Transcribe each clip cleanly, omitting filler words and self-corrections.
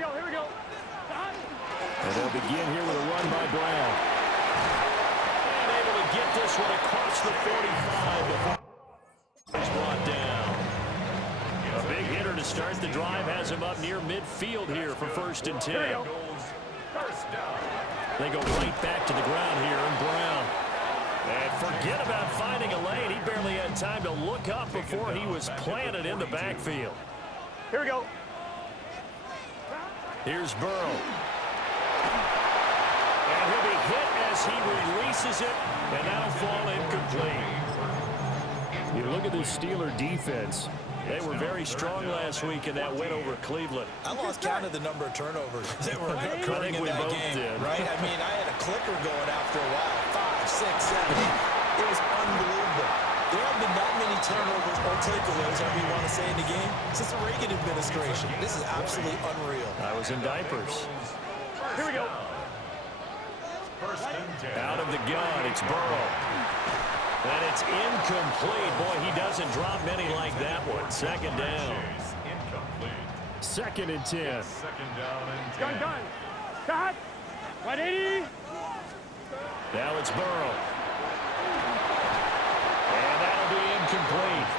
Here we go. And they'll begin here with a run by Brown. And able to get this one across the 45 before he's brought down. A big hitter to start the drive has him up near midfield here for 1st and 10. They go right back to the ground here, and Brown. And forget about finding a lane. He barely had time to look up before he was planted in the backfield. Here we go. Here's Burrow. And he'll be hit as he releases it, and that'll fall incomplete. You look at this Steeler defense. They were very strong last week in that win over Cleveland. I lost count of the number of turnovers that were occurring in that game, right? I mean, I had a clicker going after a while. 5, 6, 7. It was unbelievable. There have been that many turnovers or takeaways, however you want to say, in the game since the Reagan administration. This is absolutely unreal. I was in diapers. Here we go. Out of the gun, it's Burrow. And it's incomplete. Boy, he doesn't drop many like that one. 2nd down. 2nd and 10. Gun. Cut. 180. Now it's Burrow. And that'll be incomplete.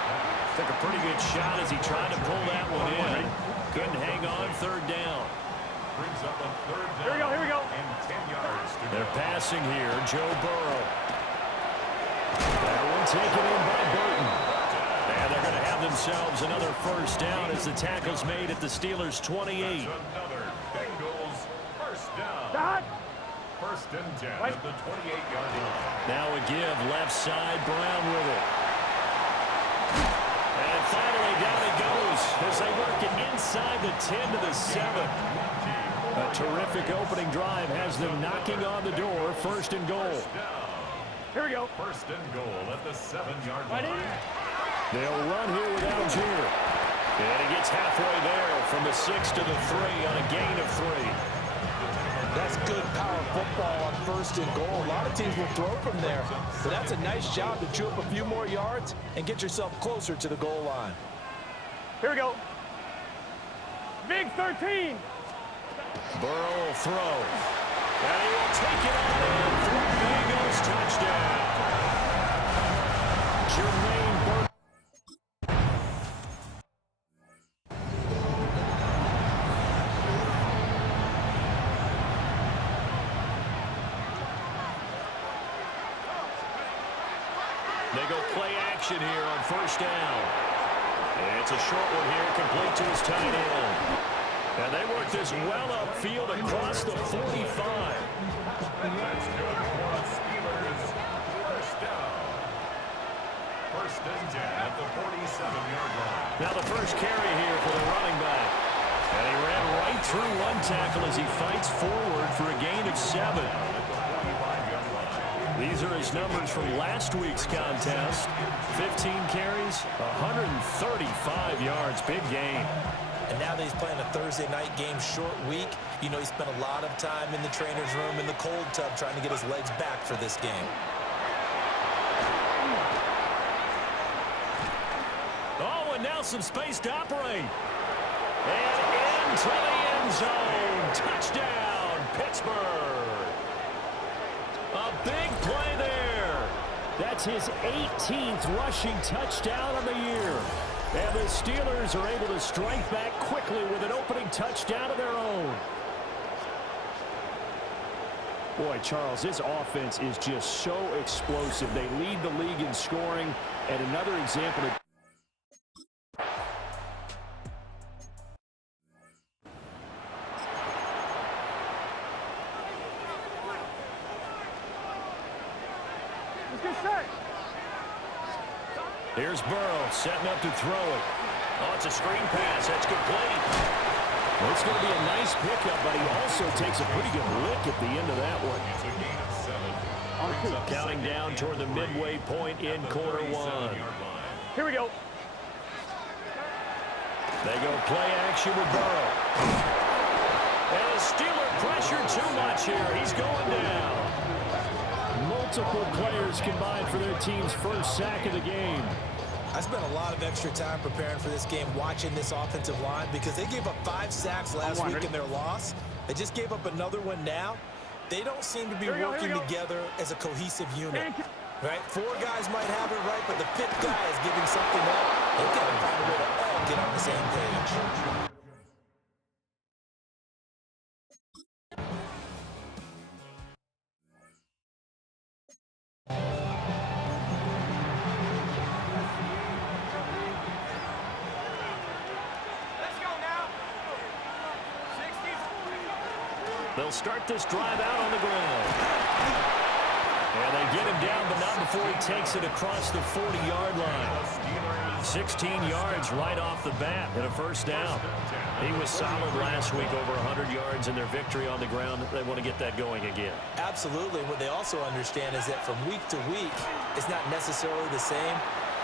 Took a pretty good shot as he tried to pull that one in. Couldn't hang on. 3rd down. Brings up a 3rd down. Here we go. And 10 yards to go. They're passing here. Joe Burrow. That one taken in by Burton. And they're going to have themselves another 1st down as the tackle's made at the Steelers' 28. Another Bengals 1st down. Stop. 1st and 10 at the 28-yard line. Now a give left side. Brown with it. And finally down it goes as they work it inside the 10 to the 7. A terrific opening drive has them knocking on the door. 1st and goal. Here we go. 1st and goal at the 7-yard line. They'll run here with Algier. And he gets halfway there from the 6 to the 3 on a gain of 3. That's good power football on 1st and goal. A lot of teams will throw from there. But that's a nice job to chew up a few more yards and get yourself closer to the goal line. Here we go. Big 13. Burrow will throw. And he will take it on in for a Bengals touchdown. Jermaine Burton. They go play action here on 1st down. And it's a short one here, complete to his tight end. And they work this well upfield across the 45. That's good for the Steelers. 1st down. 1st and 10 at the 47-yard line. Now the first carry here for the running back. And he ran right through one tackle as he fights forward for a gain of 7. These are his numbers from last week's contest. 15 carries, 135 yards. Big game. And now that he's playing a Thursday night game, short week, you know, he spent a lot of time in the trainer's room, in the cold tub, trying to get his legs back for this game. Oh, and now some space to operate. And into the end zone. Touchdown, Pittsburgh. A big play there. That's his 18th rushing touchdown of the year. And the Steelers are able to strike back quickly with an opening touchdown of their own. Boy, Charles, this offense is just so explosive. They lead the league in scoring, and another example of here's Burrow setting up to throw it. Oh, it's a screen pass. That's complete. Well, it's going to be a nice pickup, but he also takes a pretty good lick at the end of that one. It's a gain of 7. Counting down toward the midway point in quarter 1. Here we go. They go play action with Burrow. And the Steeler pressure too much here. He's going down. Multiple players combined for their team's first sack of the game. I spent a lot of extra time preparing for this game watching this offensive line because they gave up 5 sacks last week in their loss. They just gave up another one now. They don't seem to be working together as a cohesive unit. Right? 4 guys might have it right, but the 5th guy is giving something up. They've got to find a way to all get on the same page. They'll start this drive out on the ground. And they get him down, but not before he takes it across the 40-yard line. 16 yards right off the bat and a first down. He was solid last week, over 100 yards in their victory on the ground. They want to get that going again. Absolutely. What they also understand is that from week to week, it's not necessarily the same,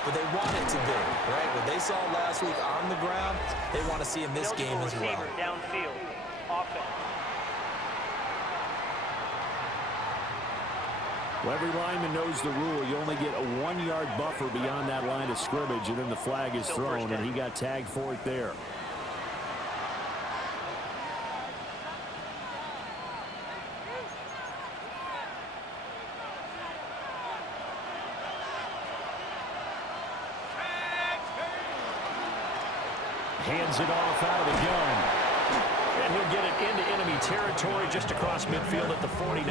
but they want it to be, right? What they saw last week on the ground, they want to see in this game as well. Downfield. Offense. Well, every lineman knows the rule. You only get a 1-yard buffer beyond that line of scrimmage, and then the flag is thrown, and he got tagged for it there. Hands it off out of the gun. And he'll get it into enemy territory just across midfield at the 49.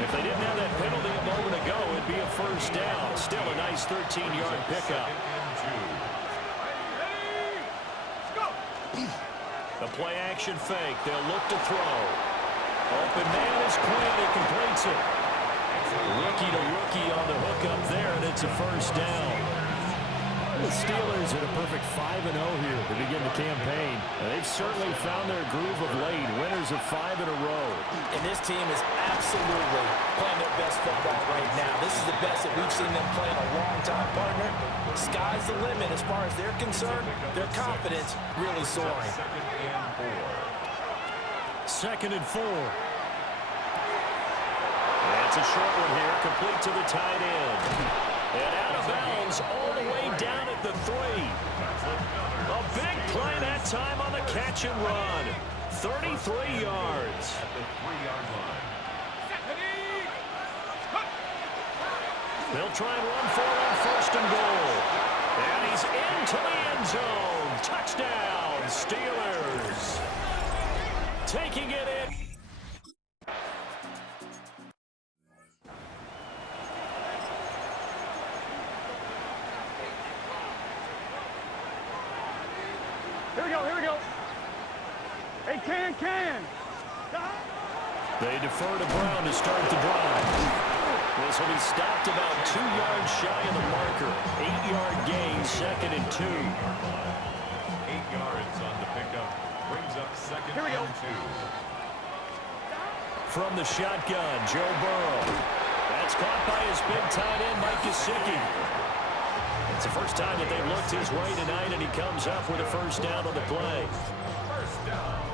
If they didn't have that penalty a moment ago, it'd be a first down. Still a nice 13-yard pickup. The play action fake. They'll look to throw. Open man is Quinn. He completes it. Rookie to rookie on the hook up there, and it's a first down. The Steelers are the perfect 5-0 here to begin the campaign. They've certainly found their groove of late. Winners of 5 in a row. And this team is absolutely playing their best football right now. This is the best that we've seen them play in a long time, partner. Sky's the limit as far as they're concerned. Their confidence really soaring. Second and 4. That's a short one here, complete to the tight end. And out of bounds all the way down at the 3. A big play that time on the catch and run. 33 yards. At the 3-yard line. They'll try and run for it on first and goal. And he's into the end zone. Touchdown, Steelers. Taking it in. Here we go. Hey, can. They defer to Brown to start the drive. This will be stopped about 2 yards shy of the marker. 8-yard gain, second and 2. 8 yards on the pickup. Brings up second and 2. From the shotgun, Joe Burrow. That's caught by his big tight end, Mike Gesicki. It's the first time that they've looked his way tonight, and he comes up with a first down on the play.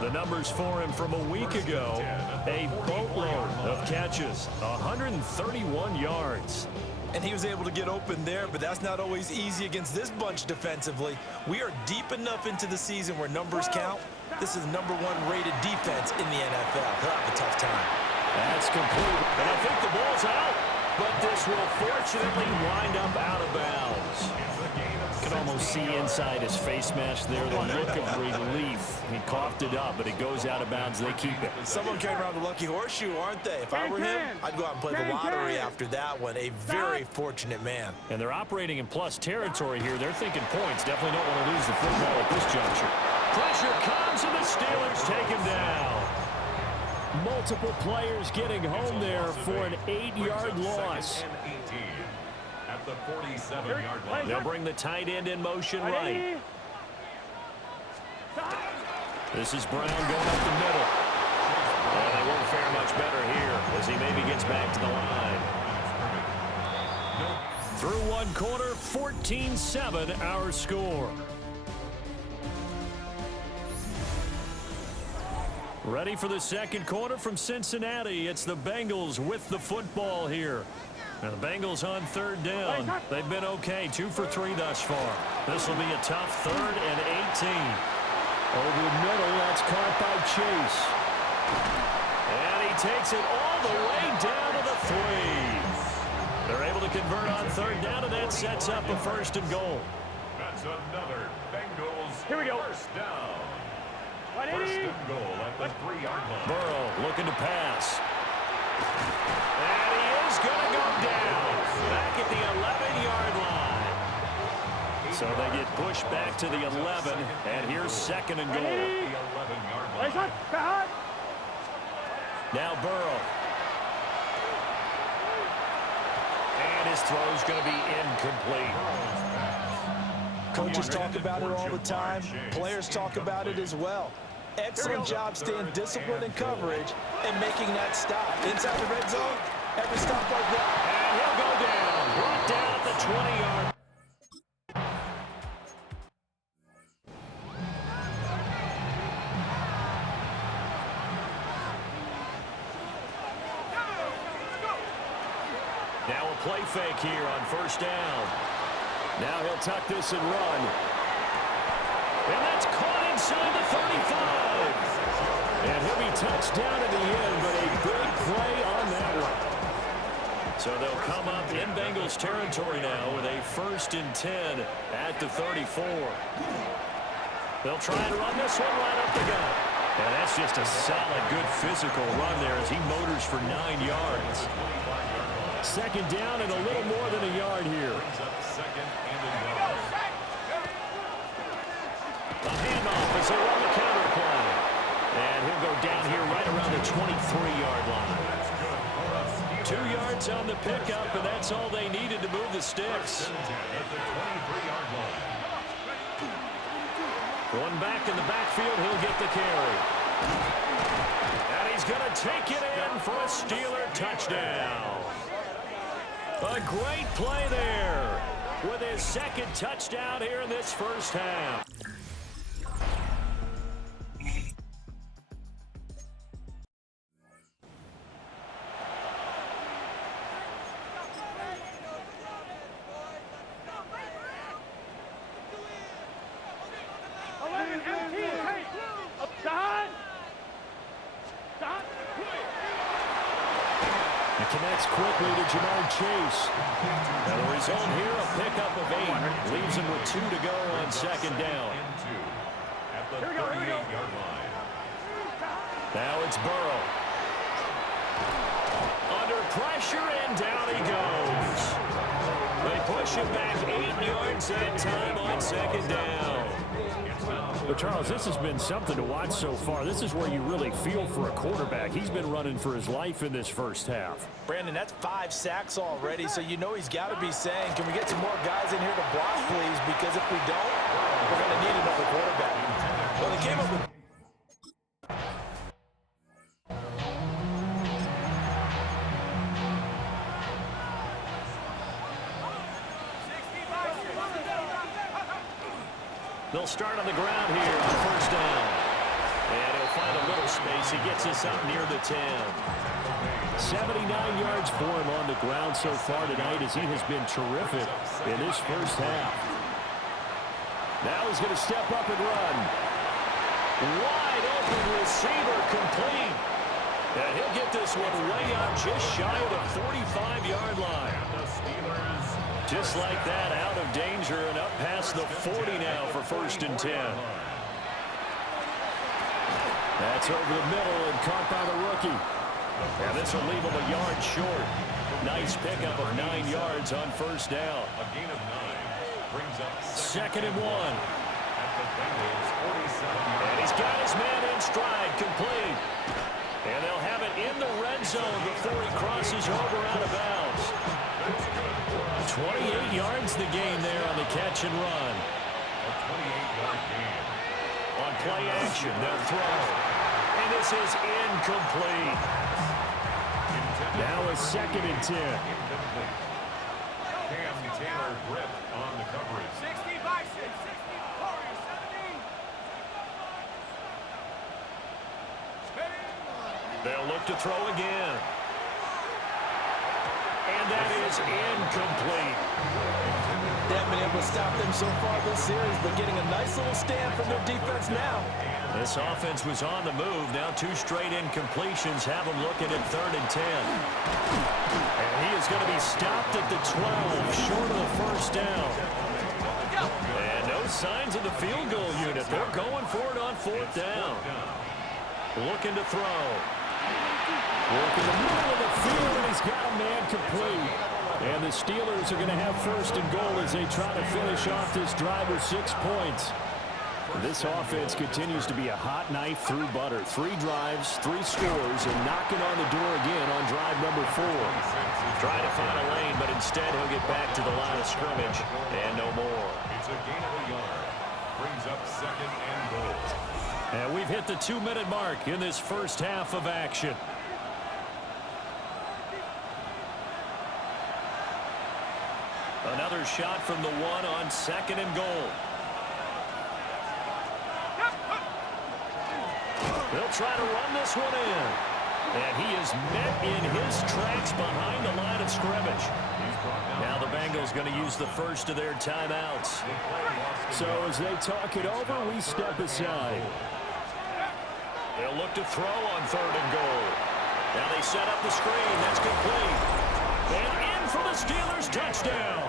The numbers for him from a week ago, a boatload of catches, 131 yards. And he was able to get open there, but that's not always easy against this bunch defensively. We are deep enough into the season where numbers count. This is the #1 rated defense in the NFL. He'll have a tough time. That's complete. And I think the ball's out, but this will fortunately wind up out of bounds. You can almost see inside his face mask there the look of relief. He coughed it up, but it goes out of bounds. They keep it. Someone carrying around the lucky horseshoe, aren't they? If I were him, I'd go out and play the lottery after that one. A very fortunate man. And they're operating in plus territory here. They're thinking points. Definitely don't want to lose the football at this juncture. Pressure comes, and the Steelers take him down. Multiple players getting home there for an 8-yard loss. At the 47-yard line. They'll bring the tight end in motion right. This is Brown going up the middle. And they won't fare much better here as he maybe gets back to the line. Through one quarter, 14-7 our score. Ready for the second quarter from Cincinnati. It's the Bengals with the football here. Now the Bengals on third down. They've been okay, 2 for 3 thus far. This will be a tough 3rd and 18. Over the middle, that's caught by Chase. And he takes it all the way down to the 3. They're able to convert on third down, and that sets up a 1st and goal. That's another Bengals Here we go. first down. First and goal at the 3-yard line. Burrow looking to pass. And he is going to go down back at the 11-yard line. So they get pushed back to the 11, and here's 2nd and goal. The 11-yard line. Now Burrow. And his throw's going to be incomplete. Coaches talk about it all the time. Players talk about it as well. Excellent job staying disciplined in coverage and making that stop. Inside the red zone, every stop like that. And he'll go down. Brought down at the 20-yard. Now a play fake here on 1st down. Now he'll tuck this and run. And that's caught inside the 35. And he'll be touched down at the end, but a big play on that one. So they'll come up in Bengals territory now with a 1st and 10 at the 34. They'll try and run this one right up the gut. And that's just a solid, good physical run there as he motors for 9 yards. 2nd down and a little more than a yard here. A handoff as they run the counter play. And he'll go down here right around the 23-yard line. 2 yards on the pickup, and that's all they needed to move the sticks. Going back in the backfield, he'll get the carry. And he's going to take it in for a Steeler touchdown. A great play there with his 2nd touchdown here in this 1st half. Connects quickly to Jamar Chase. Now the result here, a pickup of 8. Leaves him with 2 to go on 2nd down. Here we go. Now it's Burrow. Under pressure, and down he goes. They push him back 8 yards that time on 2nd down. But Charles, this has been something to watch so far. This is where you really feel for a quarterback. He's been running for his life in this 1st half. Brandon, that's 5 sacks already, so you know he's got to be saying, can we get some more guys in here to block, please? Because if we don't, we're going to need another quarterback. Well, they came up with... They'll start on the ground here on 1st down. And he'll find a little space. He gets us up near the 10. 79 yards for him on the ground so far tonight as he has been terrific in this 1st half. Now he's going to step up and run. Wide open receiver complete. And he'll get this one way out just shy of the 45-yard line. Just like that, out of danger and up past the 40 now for 1st and 10. That's over the middle and caught by the rookie. And this will leave him a yard short. Nice pickup of 9 yards on 1st down. A gain of 9 brings up 2nd and 1. at the Bengals 47. And he's got his man in stride, complete. And they'll have it in the red zone before he crosses over out of bounds. 28 yards the gain there on the catch and run. A 28-yard gain. On play action, they'll throw. And this is incomplete. Now a 2nd and 10. Incomplete. Cam Taylor gripped on the coverage. 60 by 6, 60, 40, 70. They'll look to throw again. And that is incomplete. They haven't been able to stop them so far this series, but getting a nice little stand from their defense now. This offense was on the move. Now 2 straight incompletions have them looking at 3rd and 10. And he is going to be stopped at the 12, short of the first down. And no signs of the field goal unit. They're going for it on 4th down. Looking to throw. Working the middle of the field, and he's got a man complete. And the Steelers are going to have 1st and goal as they try to finish off this drive with 6 points. This offense continues to be a hot knife through butter. 3 drives, 3 scores, and knocking on the door again on drive number 4. Trying to find a lane, but instead he'll get back to the line of scrimmage and no more. It's a gain of a yard. Brings up 2nd and goal. And we've hit the 2-minute mark in this first half of action. Another shot from the 1 on 2nd and goal. They'll try to run this one in. And he is met in his tracks behind the line of scrimmage. Now the Bengals going to use the first of their timeouts. So as they talk it over, we step aside. They'll look to throw on 3rd and goal. Now they set up the screen. That's complete. And in for the Steelers touchdown.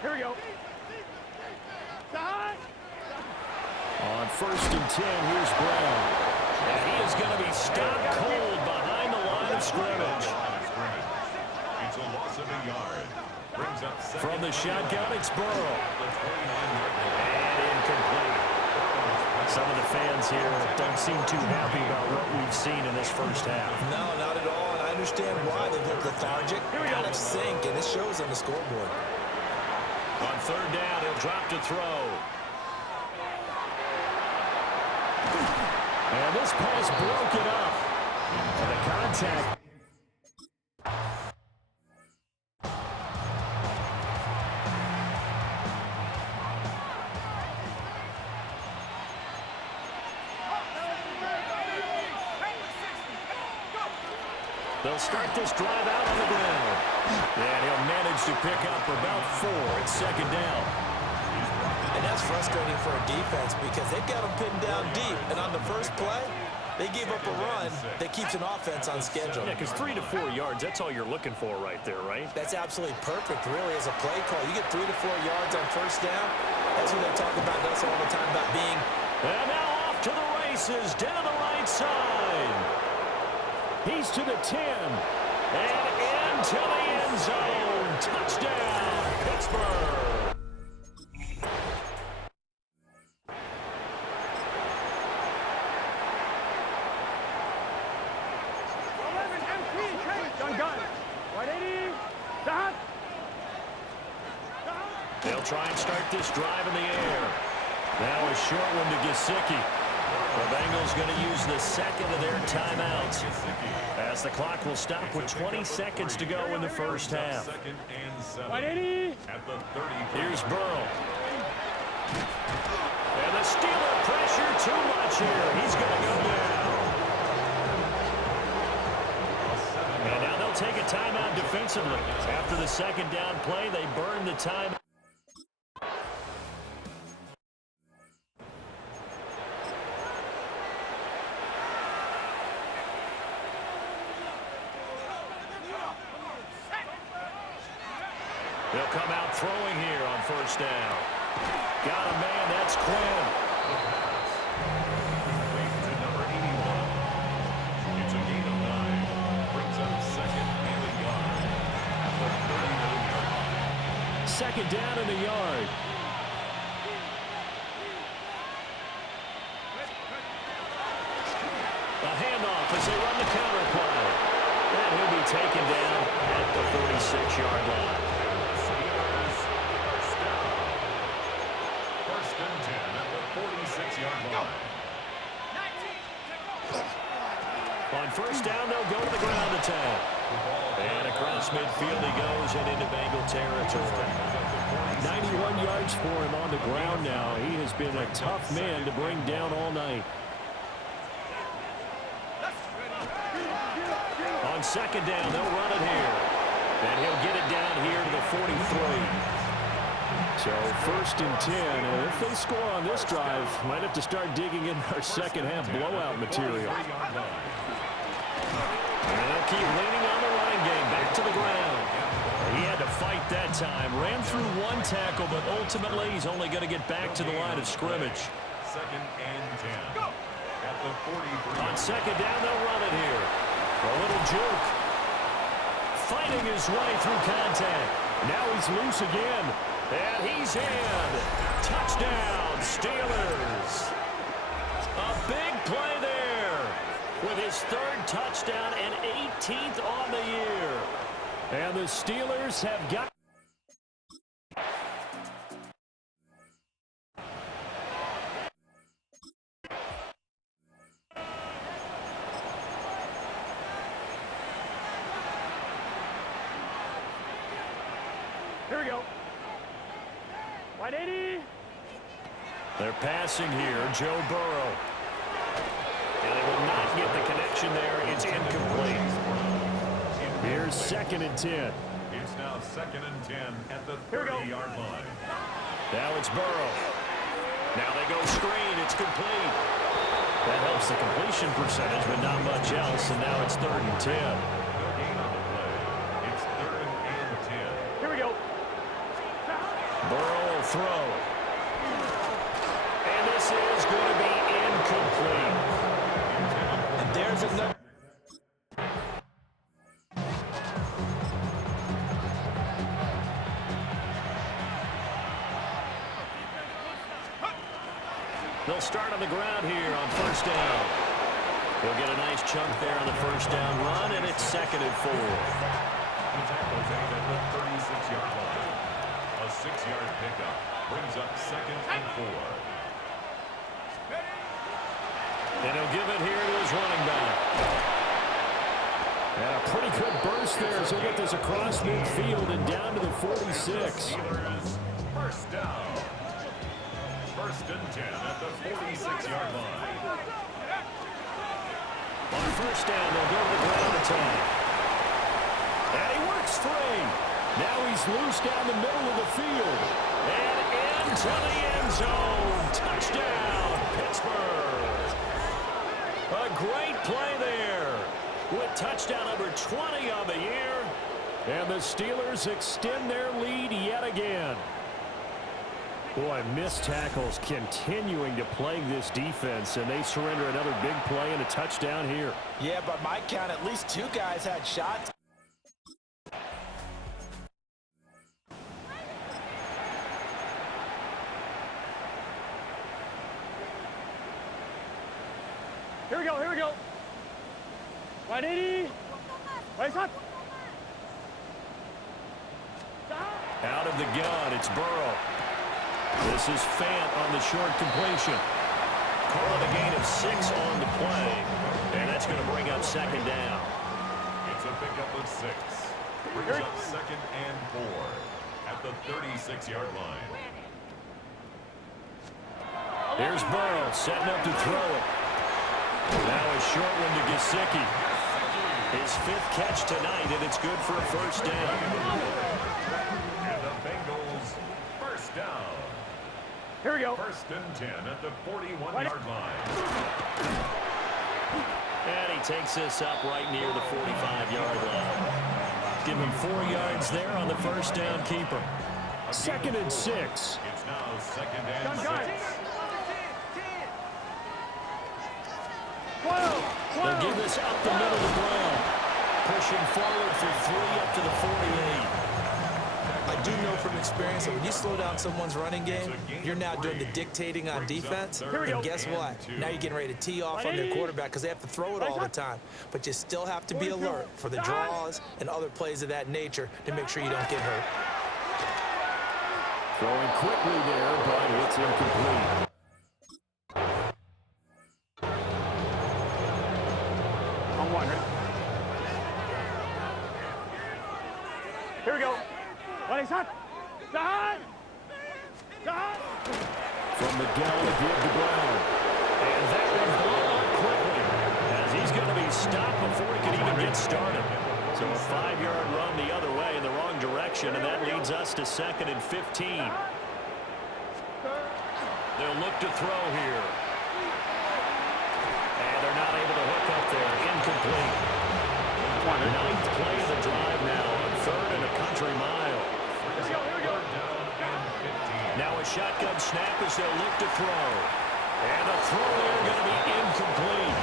Here we go. On 1st and 10, here's Brown. And he is going to be stopped cold behind the line of scrimmage. It's a loss of a yard. Brings up 2nd. From the shotgun, it's Burrow. And incomplete. Some of the fans here don't seem too happy about what we've seen in this first half. No, not at all, and I understand why. They look lethargic, out of sync, and it shows on the scoreboard. On 3rd down, he'll drop to throw. And this pass broken up. And the contact. They'll start this drive out on the ground. And he'll manage to pick up about 4 at 2nd down. And that's frustrating for a defense because they've got them pinned down deep. And on the first play, they gave up a run that keeps an offense on schedule. Yeah, because 3 to 4 yards, that's all you're looking for right there, right? That's absolutely perfect, really, as a play call. You get 3 to 4 yards on 1st down. That's what they talk about us all the time, about being. And now off to the races, down the right side. He's to the 10. And into the end zone. Touchdown, Pittsburgh. They'll try and start this drive in the air. Now a short one to Gesicki. The Bengals going to use the 2nd of their timeouts as the clock will stop with 20 seconds to go in the first half. 2nd and 7. At the 30. Here's Burrow. And the Steeler pressure too much here. He's going to go down. And now they'll take a timeout defensively. After the 2nd down play, they burn the time. They'll come out throwing here on 1st down. Got a man, that's Quinn. To number 81. It's a gain of 9. Brings up 2nd and a yard. At the 39-yard line. 2nd down in the yard. A handoff as they run the counter play. And he'll be taken down at the 46-yard line. First and 10 at the 46-yard line. On 1st down, they'll go to the ground attack. And across midfield he goes and into Bengal territory. 91 yards for him on the ground now. He has been a tough man to bring down all night. On second down, they'll run it here. And he'll get it down here to the 43. So first and 10, and if they score on this drive, might have to start digging in our second half blowout material. And they'll keep leaning on the running game. Back to the ground. He had to fight that time. Ran through one tackle, but ultimately he's only going to get back to the line of scrimmage. Second and 10. At the 43. On second down, they'll run it here. A little juke. Fighting his way through contact. Now he's loose again. And he's in. Touchdown, Steelers. A big play there with his third touchdown and 18th on the year. And the Steelers have got... Here we go. 180. They're passing here, Joe Burrow. And they will not get the connection there. It's incomplete. Here's second and 10. It's now second and 10 at the 30-yard line. Now it's Burrow. Now they go screen. It's complete. That helps the completion percentage, but not much else. And now it's third and 10. No gain on the play. It's third and 10. Here we go. Burrow will throw. And this is going to be incomplete. And there's another. They'll start on the ground here on first down. He'll get a nice chunk there on the first down run, and it's second and 4. The tackle's aimed at the 36-yard line. A 6-yard pickup brings up second and 4. And he'll give it here to his running back. And a pretty good burst there as he'll get this across midfield and down to the 46. Steelers, first down. First and 10 at the 46-yard line. On first down, they'll go to the ground attack. And he works free. Now he's loose down the middle of the field. And into the end zone. Touchdown, Pittsburgh. A great play there with touchdown number 20 on the year. And the Steelers extend their lead yet again. Boy, missed tackles continuing to plague this defense, and they surrender another big play and a touchdown here. Yeah, but my count, at least 2 guys had shots. Here we go. Here we go. 180. Wait, stop. Out of the gun, it's Burrow. This is Fant on the short completion. Calling a gain of 6 on the play. And that's going to bring up second down. It's a pickup of 6. Brings up second and 4 at the 36-yard line. Here's Burrow setting up to throw it. Now a short one to Gesicki. His 5th catch tonight, and it's good for a first down. And the Bengals, first down. Here we go. First and 10 at the 41-yard line. And he takes this up right near the 45-yard line. Give him 4 yards there on the first down keeper. Second and 6. It's now second and 6. 12. They'll give this up the middle of the ground. Pushing forward for 3 up to the 48. I do know from experience that when you slow down someone's running game, you're now doing the dictating on defense. And guess what? Now you're getting ready to tee off on their quarterback because they have to throw it all the time. But you still have to be alert for the draws and other plays of that nature to make sure you don't get hurt. Throwing quickly there, but it's incomplete. On 1, ready? What is that? Dad! Dad! From Miguel to give to Brown. And that one blown up quickly as he's going to be stopped before he can even get started. So a 5-yard run the other way in the wrong direction, and that leads us to 2nd and 15. They'll look to throw here. And they're not able to hook up there. Incomplete. 9th play of the drive now on 3rd and a country mile. Now a shotgun snap as they'll look to throw. And the throw there going to be incomplete.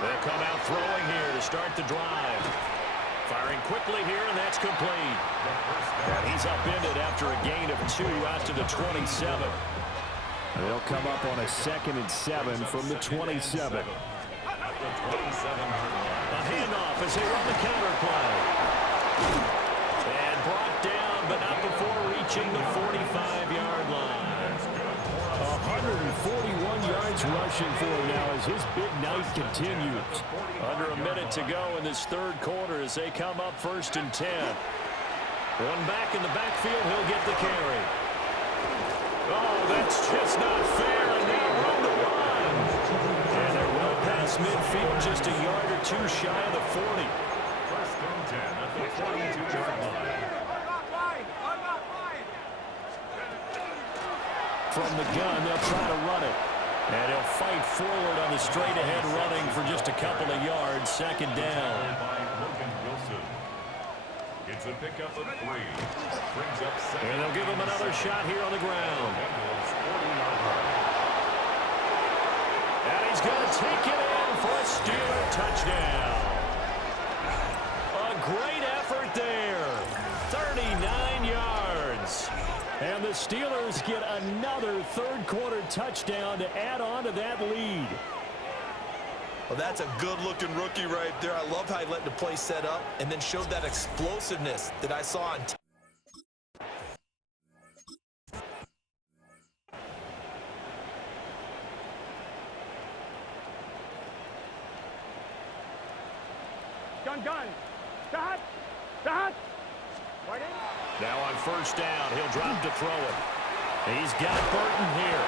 They'll come out throwing here to start the drive. Firing quickly here, and that's complete. And he's upended after a gain of 2 out to the 27. They'll come up on a 2nd and 7 from the 27. A handoff as they run the counter play. And brought down, but not before reaching the 45-yard line. 141 yards rushing for him now as his big night continues. Under a minute to go in this 3rd quarter as they come up 1st and 10. One back in the backfield, he'll get the carry. Oh, that's just not fair, and now run the line. And they're well past midfield, just a yard or 2 shy of the 40. 1st and 10 at the 42-yard line. From the gun, they'll try to run it. And he'll fight forward on the straight-ahead running for just a couple of yards, 2nd down. It's a pickup of 3. Brings up 2nd. And they'll give him another shot here on the ground. And he's going to take it in for a Steeler touchdown. A great effort there. 39 yards. And the Steelers get another 3rd quarter touchdown to add on to that lead. Well, that's a good-looking rookie right there. I love how he let the play set up and then showed that explosiveness that I saw on Gun. Dad! Dad! Right in. Now on 1st down, he'll drop to throw it. He's got Burton here.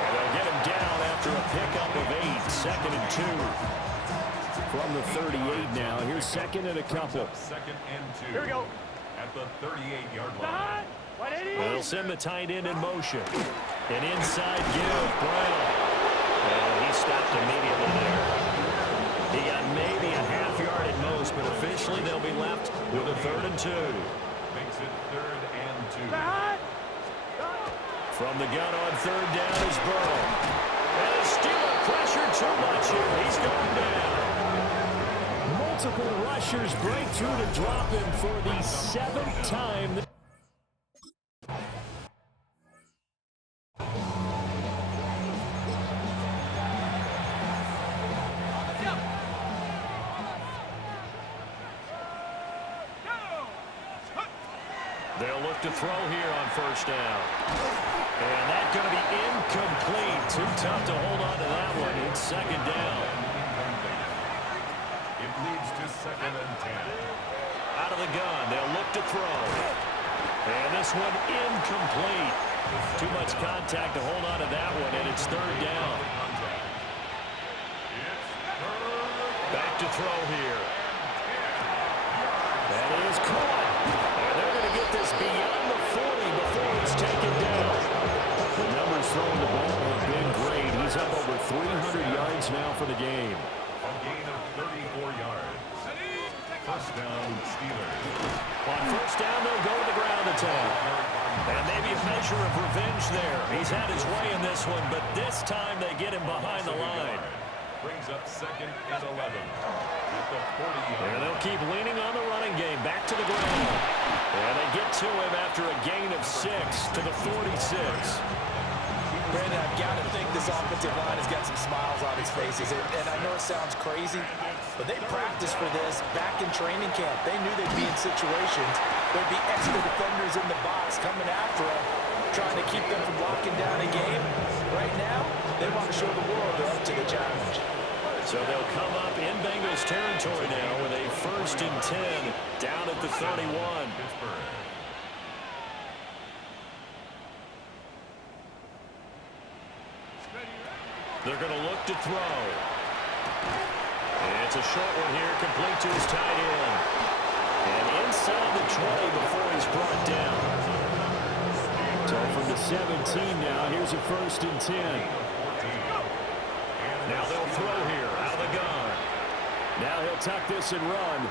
And they'll get him down after a pickup of 8, 2nd and 2. From the 38 now, here's 2nd and a couple. 2nd and 2. Here we go. At the 38-yard line. Dad! 180! They'll send the tight end in motion. An inside give, Brown. And he stopped immediately there. He got maybe a half yard at most, but officially they'll be left with a 3rd and 2. Makes it 3rd and 2. Dad! From the gun on 3rd down is Burrow. And the Steeler pressure too much here. He's going down. Multiple rushers break through to drop him for the 7th time. They'll look to throw here on 1st down. And that's going to be incomplete. Too tough to hold on to that one. It's 2nd down. It leads to 2nd and 10. Out of the gun, they'll look to throw. And this one incomplete. Too much contact to hold on to that one, and it's 3rd down. Back to throw here. That is caught. And they're going to get this beyond the 40 before it's taken down. The numbers throwing the ball have been great. He's up over 300 yards now for the game. A gain of 34 yards. 1st down, Steelers. On 1st down, they'll go to the ground attack. And maybe a measure of revenge there. He's had his way in this one, but this time they get him behind the line. Brings up 2nd and 11. At the 40-yard. And they'll keep leaning on the running game. Back to the ground. And they get to him after a gain of 6 to the 46. Brandon, I've got to think this offensive line has got some smiles on its faces. And I know it sounds crazy, but they practiced for this back in training camp. They knew they'd be in situations. There'd be extra defenders in the box coming after them, trying to keep them from locking down a game. show the world they're up to the challenge. So they'll come up in Bengals territory now with a 1st and 10 down at the 31. They're going to look to throw. And it's a short one here, complete to his tight end. And inside the 20 before he's brought down. So from the 17 now, here's a 1st and 10. Now they'll throw here out of the gun. Now he'll tuck this and run.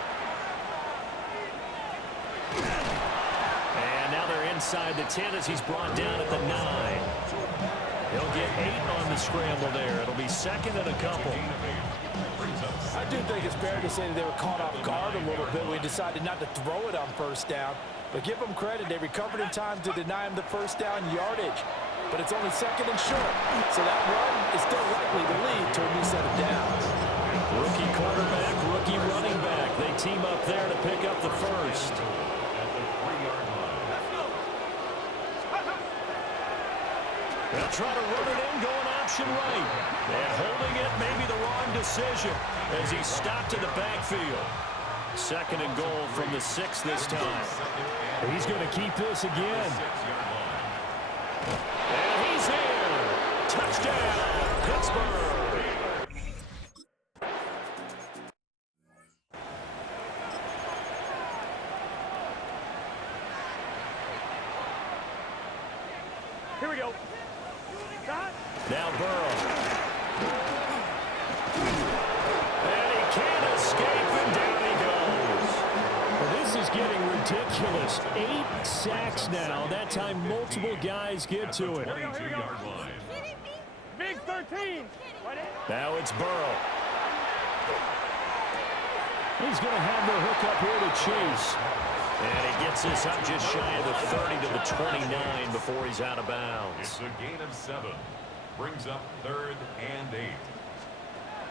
And now they're inside the 10 as he's brought down at the 9. He'll get 8 on the scramble there. It'll be 2nd and a couple. I do think it's fair to say that they were caught off guard a little bit when we decided not to throw it on 1st down. But give them credit. They recovered in time to deny him the 1st down yardage. But it's only 2nd and short. So that run is still likely to lead to a new set of downs. Rookie quarterback, rookie running back. They team up there to pick up the 1st. They'll try to run it in, going option right. And holding it may be the wrong decision as he's stopped in the backfield. 2nd and goal from the 6 this time. He's going to keep this again. And he's here. Touchdown, Pittsburgh. Here we go. Now Burrow. And he can't escape, and down he goes. Well, this is getting ridiculous. 8 sacks now. That time multiple guys get to it. Big 13. Now it's Burrow. He's going to have the hook up here to chase. And he gets this up just shy of the 30 to the 29 before he's out of bounds. It's a gain of 7. Brings up 3rd and 8.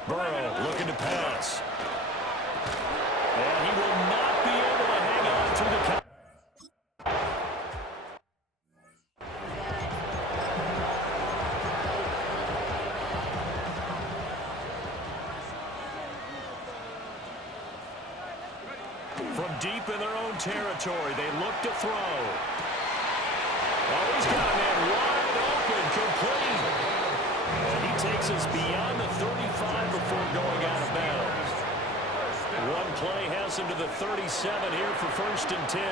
Burrow looking to pass. And he will not be able to hang on through the count. From deep in their own territory, they look to throw. Oh, he's got a man wide open, complete. And he takes us beyond the 35 before going out of bounds. One play has him to the 37 here for 1st and 10.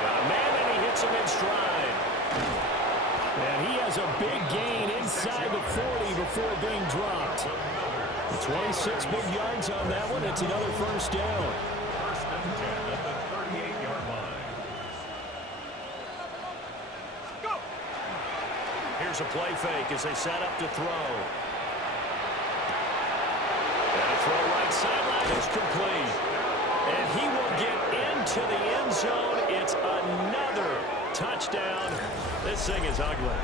Got a man, and he hits him in stride. And he has a big gain inside the 40 before being dropped. 26 big yards on that one. It's another 1st down. 1st and 10 at the 38-yard line. Go! Here's a play fake as they set up to throw. And a throw right sideline is complete. And he will get into the end zone. It's another touchdown. This thing is ugly.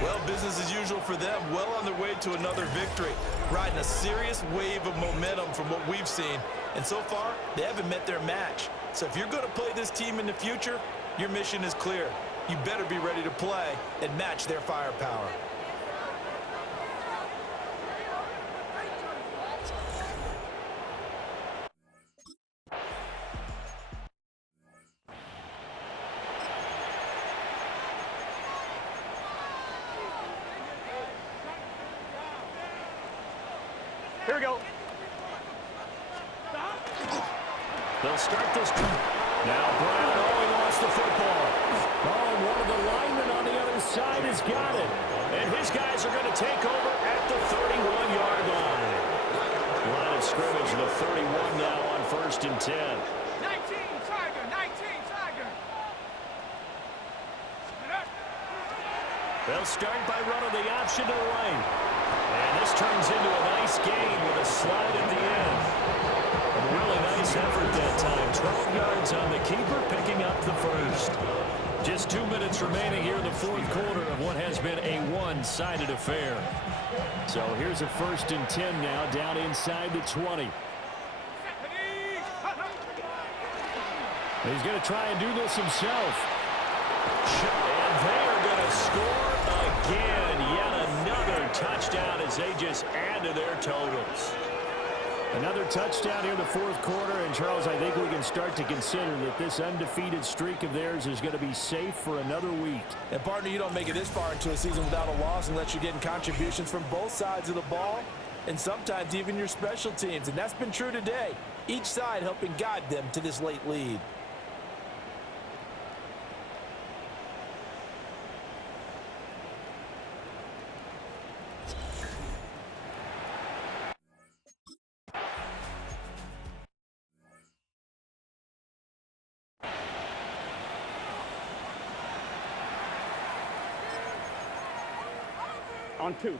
Well, business as usual for them. Well on their way to another victory. Riding a serious wave of momentum from what we've seen. And so far, they haven't met their match. So if you're going to play this team in the future, your mission is clear. You better be ready to play and match their firepower. Here we go. They'll start this. Now Brown, he lost the football. Oh, one of the linemen on the other side has got it. And his guys are going to take over at the 31-yard line. Line of scrimmage, the 31 now on 1st and 10. 19, Tiger, 19, Tiger. They'll start by running the option to the right. And this turns into a nice gain with a slide at the end. A really nice effort that time. 12 yards on the keeper, picking up the 1st. Just 2 minutes remaining here in the 4th quarter of what has been a one-sided affair. So here's a 1st and 10 now, down inside the 20. He's going to try and do this himself. And they are going to score again. yards. They just add to their totals. Another touchdown here in the fourth quarter. And, Charles, I think we can start to consider that this undefeated streak of theirs is going to be safe for another week. And, partner, you don't make it this far into a season without a loss unless you're getting contributions from both sides of the ball and sometimes even your special teams. And that's been true today. Each side helping guide them to this late lead. On 2.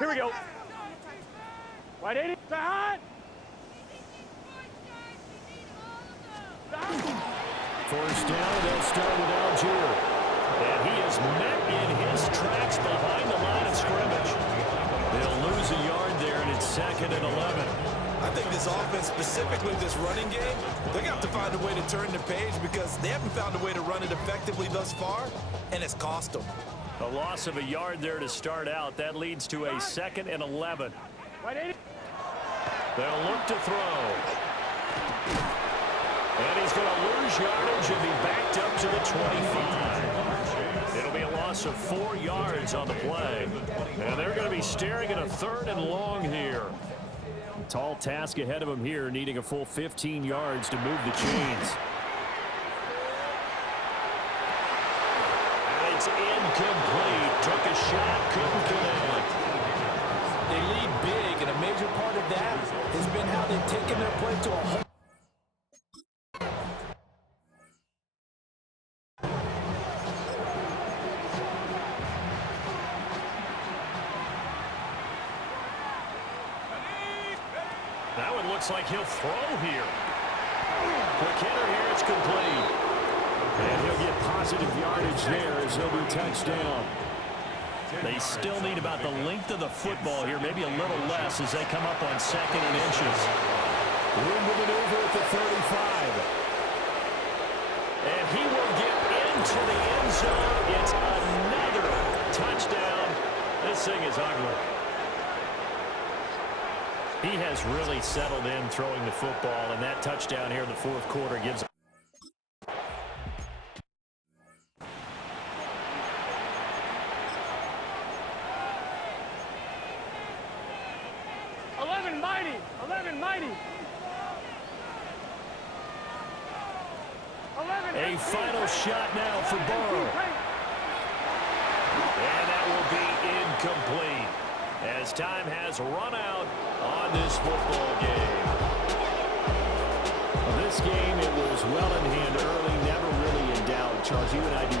Here we go. Right, 80. Side. First down, they'll start with Algier. And he is met in his tracks behind the line of scrimmage. They'll lose a yard there, and it's 2nd and 11. I think this offense, specifically this running game, they're going to have to find a way to turn the page because they haven't found a way to run it effectively thus far, and it's cost them. A loss of a yard there to start out. That leads to a 2nd and 11. They'll look to throw. And he's going to lose yardage and be backed up to the 25. It'll be a loss of 4 yards on the play. And they're going to be staring at a 3rd and long here. Tall task ahead of him here, needing a full 15 yards to move the chains. And it's incomplete. Took a shot, couldn't connect. They lead big, and a major part of that has been how they've taken their play to a whole. That one looks like he'll throw here. Quick hitter here, it's complete. And he'll get positive yardage there as he'll be touchdown. They still need about the length of the football here, maybe a little less as they come up on 2nd and inches. Room to maneuver at the 35. And he will get into the end zone. It's another touchdown. This thing is ugly. He has really settled in throwing the football, and that touchdown here in the fourth quarter gives him. A final shot now for Burrow. And that will be incomplete as time has run out on this football game. This game, it was well in hand early, never really in doubt. Charles, you and I do